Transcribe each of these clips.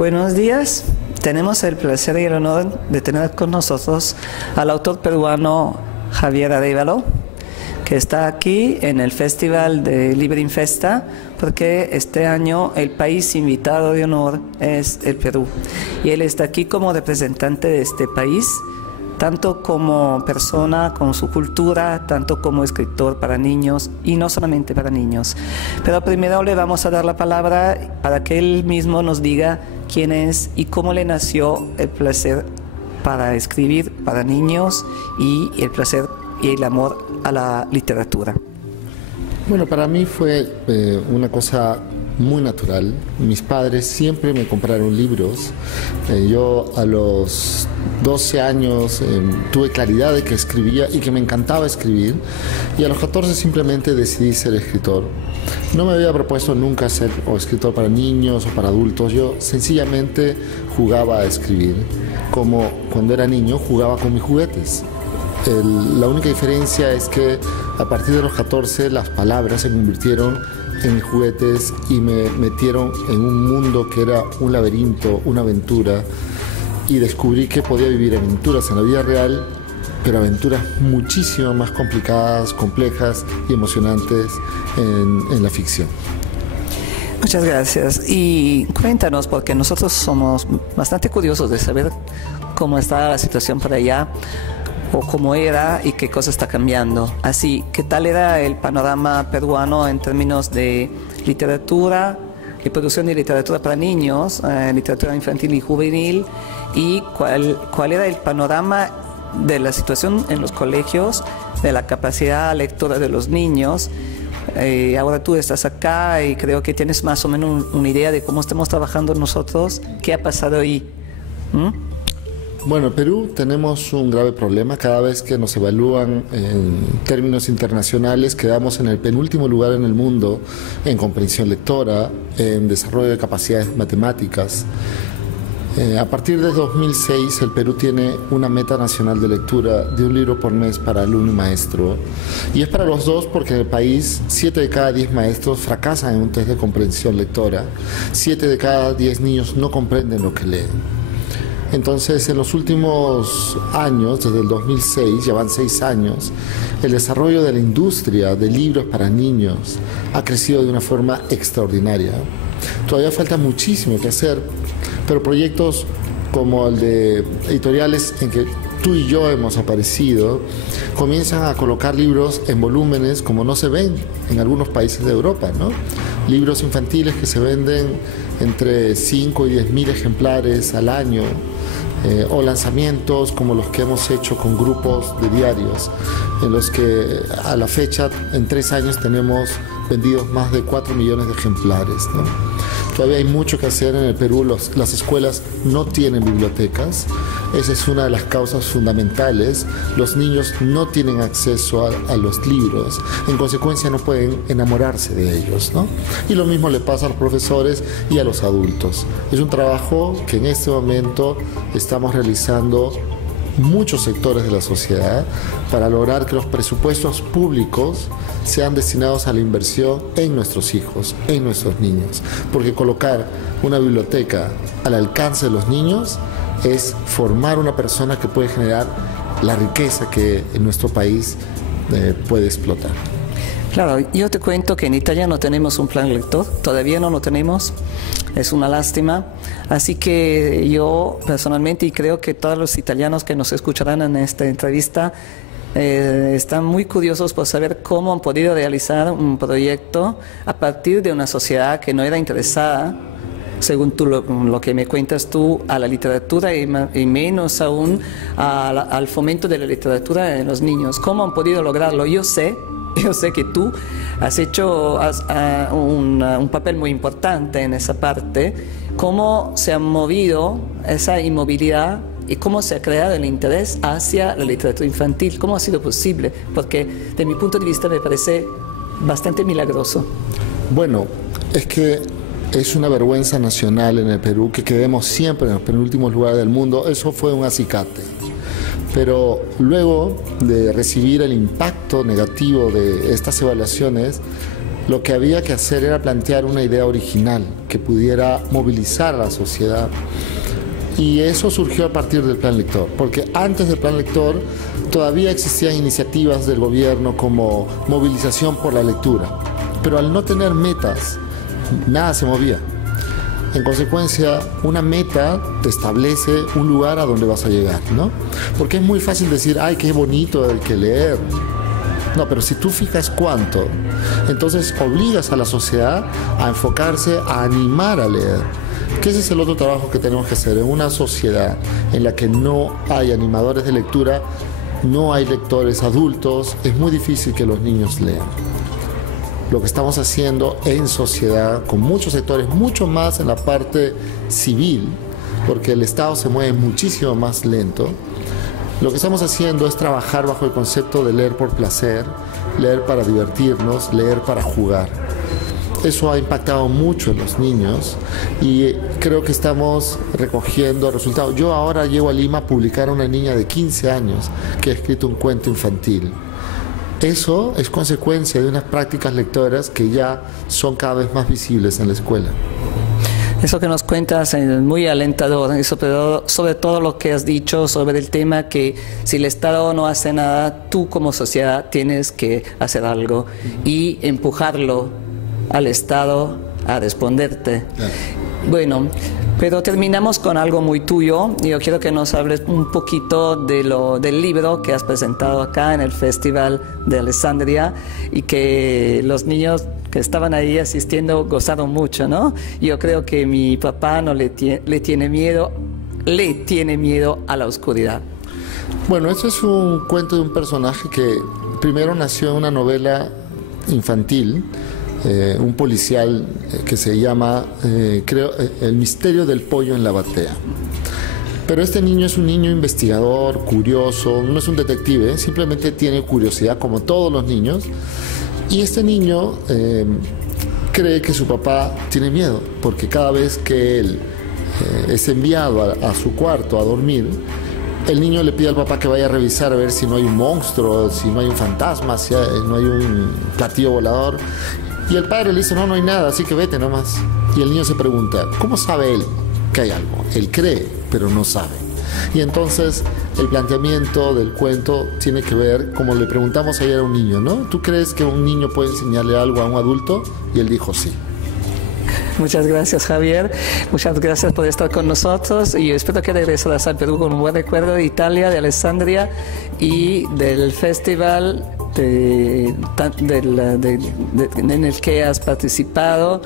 Buenos días. Tenemos el placer y el honor de tener con nosotros al autor peruano Javier Arévalo, que está aquí en el Festival de Librinfesta, porque este año el país invitado de honor es el Perú. Y él está aquí como representante de este país, tanto como persona, con su cultura, tanto como escritor para niños, y no solamente para niños. Pero primero le vamos a dar la palabra para que él mismo nos diga quién es y cómo le nació el placer para escribir para niños y el placer y el amor a la literatura. Bueno, para mí fue una cosa muy natural. Mis padres siempre me compraron libros. Yo a los 12 años tuve claridad de que escribía y que me encantaba escribir, y a los 14 simplemente decidí ser escritor. No me había propuesto nunca ser o escritor para niños o para adultos. Yo sencillamente jugaba a escribir, como cuando era niño jugaba con mis juguetes. La única diferencia es que a partir de los 14 las palabras se convirtieron en mis juguetes y me metieron en un mundo que era un laberinto, una aventura, y descubrí que podía vivir aventuras en la vida real, pero aventuras muchísimo más complicadas, complejas y emocionantes en la ficción. Muchas gracias. Y cuéntanos, porque nosotros somos bastante curiosos de saber cómo está la situación por allá, o cómo era y qué cosa está cambiando. Así, ¿qué tal era el panorama peruano en términos de literatura, de producción de literatura para niños, literatura infantil y juvenil? ¿Y cuál era el panorama de la situación en los colegios, de la capacidad lectora de los niños? Ahora tú estás acá y creo que tienes más o menos una idea de cómo estamos trabajando nosotros. ¿Qué ha pasado ahí? Bueno, en Perú tenemos un grave problema. Cada vez que nos evalúan en términos internacionales, quedamos en el penúltimo lugar en el mundo en comprensión lectora, en desarrollo de capacidades matemáticas. A partir de 2006, el Perú tiene una meta nacional de lectura de un libro por mes para alumno y maestro. Y es para los dos porque en el país 7 de cada 10 maestros fracasan en un test de comprensión lectora. 7 de cada 10 niños no comprenden lo que leen. Entonces, en los últimos años, desde el 2006, ya van 6 años, el desarrollo de la industria de libros para niños ha crecido de una forma extraordinaria. Todavía falta muchísimo que hacer, pero proyectos como el de editoriales en que tú y yo hemos aparecido, comienzan a colocar libros en volúmenes como no se ven en algunos países de Europa, ¿no? Libros infantiles que se venden entre 5 y 10 mil ejemplares al año, o lanzamientos como los que hemos hecho con grupos de diarios, en los que a la fecha, en 3 años, tenemos vendidos más de 4 millones de ejemplares, ¿no? Todavía hay mucho que hacer en el Perú. Las escuelas no tienen bibliotecas. Esa es una de las causas fundamentales. Los niños no tienen acceso a los libros. En consecuencia, no pueden enamorarse de ellos, ¿no? Y lo mismo le pasa a los profesores y a los adultos. Es un trabajo que en este momento estamos realizando muchos sectores de la sociedad para lograr que los presupuestos públicos sean destinados a la inversión en nuestros hijos, en nuestros niños, porque colocar una biblioteca al alcance de los niños es formar una persona que puede generar la riqueza que en nuestro país puede explotar. Claro, yo te cuento que en Italia no tenemos un plan lector, todavía no lo tenemos, es una lástima, así que yo personalmente, y creo que todos los italianos que nos escucharán en esta entrevista, están muy curiosos por saber cómo han podido realizar un proyecto a partir de una sociedad que no era interesada, según tú lo que me cuentas tú, a la literatura y menos aún al fomento de la literatura en los niños. ¿Cómo han podido lograrlo? Yo sé que tú has hecho un papel muy importante en esa parte. ¿Cómo se ha movido esa inmovilidad y cómo se ha creado el interés hacia la literatura infantil? ¿Cómo ha sido posible? Porque de mi punto de vista me parece bastante milagroso. Bueno, es que es una vergüenza nacional en el Perú que quedemos siempre en los penúltimos lugares del mundo. Eso fue un acicate. Pero luego de recibir el impacto negativo de estas evaluaciones, Lo que había que hacer era plantear una idea original que pudiera movilizar a la sociedad. Y eso surgió a partir del Plan Lector, porque antes del Plan Lector todavía existían iniciativas del gobierno como movilización por la lectura, pero al no tener metas, nada se movía. En consecuencia, una meta te establece un lugar a donde vas a llegar, ¿no? Porque es muy fácil decir, ay, qué bonito hay que leer. No, pero si tú fijas cuánto, entonces obligas a la sociedad a enfocarse, a animar a leer. Que ese es el otro trabajo que tenemos que hacer. En una sociedad en la que no hay animadores de lectura, no hay lectores adultos, es muy difícil que los niños lean. Lo que estamos haciendo en sociedad, con muchos sectores, mucho más en la parte civil, porque el Estado se mueve muchísimo más lento, lo que estamos haciendo es trabajar bajo el concepto de leer por placer, leer para divertirnos, leer para jugar. Eso ha impactado mucho en los niños y creo que estamos recogiendo resultados. Yo ahora llego a Lima a publicar a una niña de 15 años que ha escrito un cuento infantil. Eso es consecuencia de unas prácticas lectoras que ya son cada vez más visibles en la escuela. Eso que nos cuentas es muy alentador, y sobre todo lo que has dicho sobre el tema que si el Estado no hace nada, tú como sociedad tienes que hacer algo y empujarlo al Estado a responderte. Bueno, pero terminamos con algo muy tuyo. Yo quiero que nos hables un poquito del libro que has presentado acá en el Festival de Alessandria y que los niños que estaban ahí asistiendo gozaron mucho, ¿no? Yo creo que mi papá no le tiene miedo a la oscuridad. Bueno, este es un cuento de un personaje que primero nació en una novela infantil, un policial que se llama, creo, El misterio del pollo en la batea. Pero este niño es un niño investigador, curioso, no es un detective, simplemente tiene curiosidad como todos los niños. Y este niño cree que su papá tiene miedo, porque cada vez que él es enviado a su cuarto a dormir, el niño le pide al papá que vaya a revisar a ver si no hay un monstruo, si no hay un fantasma, si no hay un platillo volador. Y el padre le dice, no hay nada, así que vete nomás. Y el niño se pregunta, ¿cómo sabe él que hay algo? Él cree, pero no sabe. Y entonces el planteamiento del cuento tiene que ver, como le preguntamos ayer a un niño, ¿no? ¿Tú crees que un niño puede enseñarle algo a un adulto? Y él dijo sí. Muchas gracias, Javier. Muchas gracias por estar con nosotros y espero que regreses al Perú con un buen recuerdo de Italia, de Alessandria y del festival en el que has participado,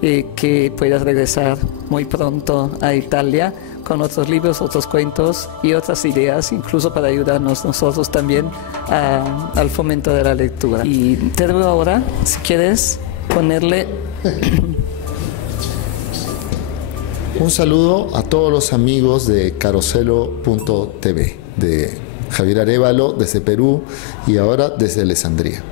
que puedas regresar muy pronto a Italia con otros libros, otros cuentos y otras ideas, incluso para ayudarnos nosotros también al fomento de la lectura. Y te debo ahora, si quieres, ponerle... Un saludo a todos los amigos de Caroselo.tv, de Javier Arévalo desde Perú y ahora desde Alessandria.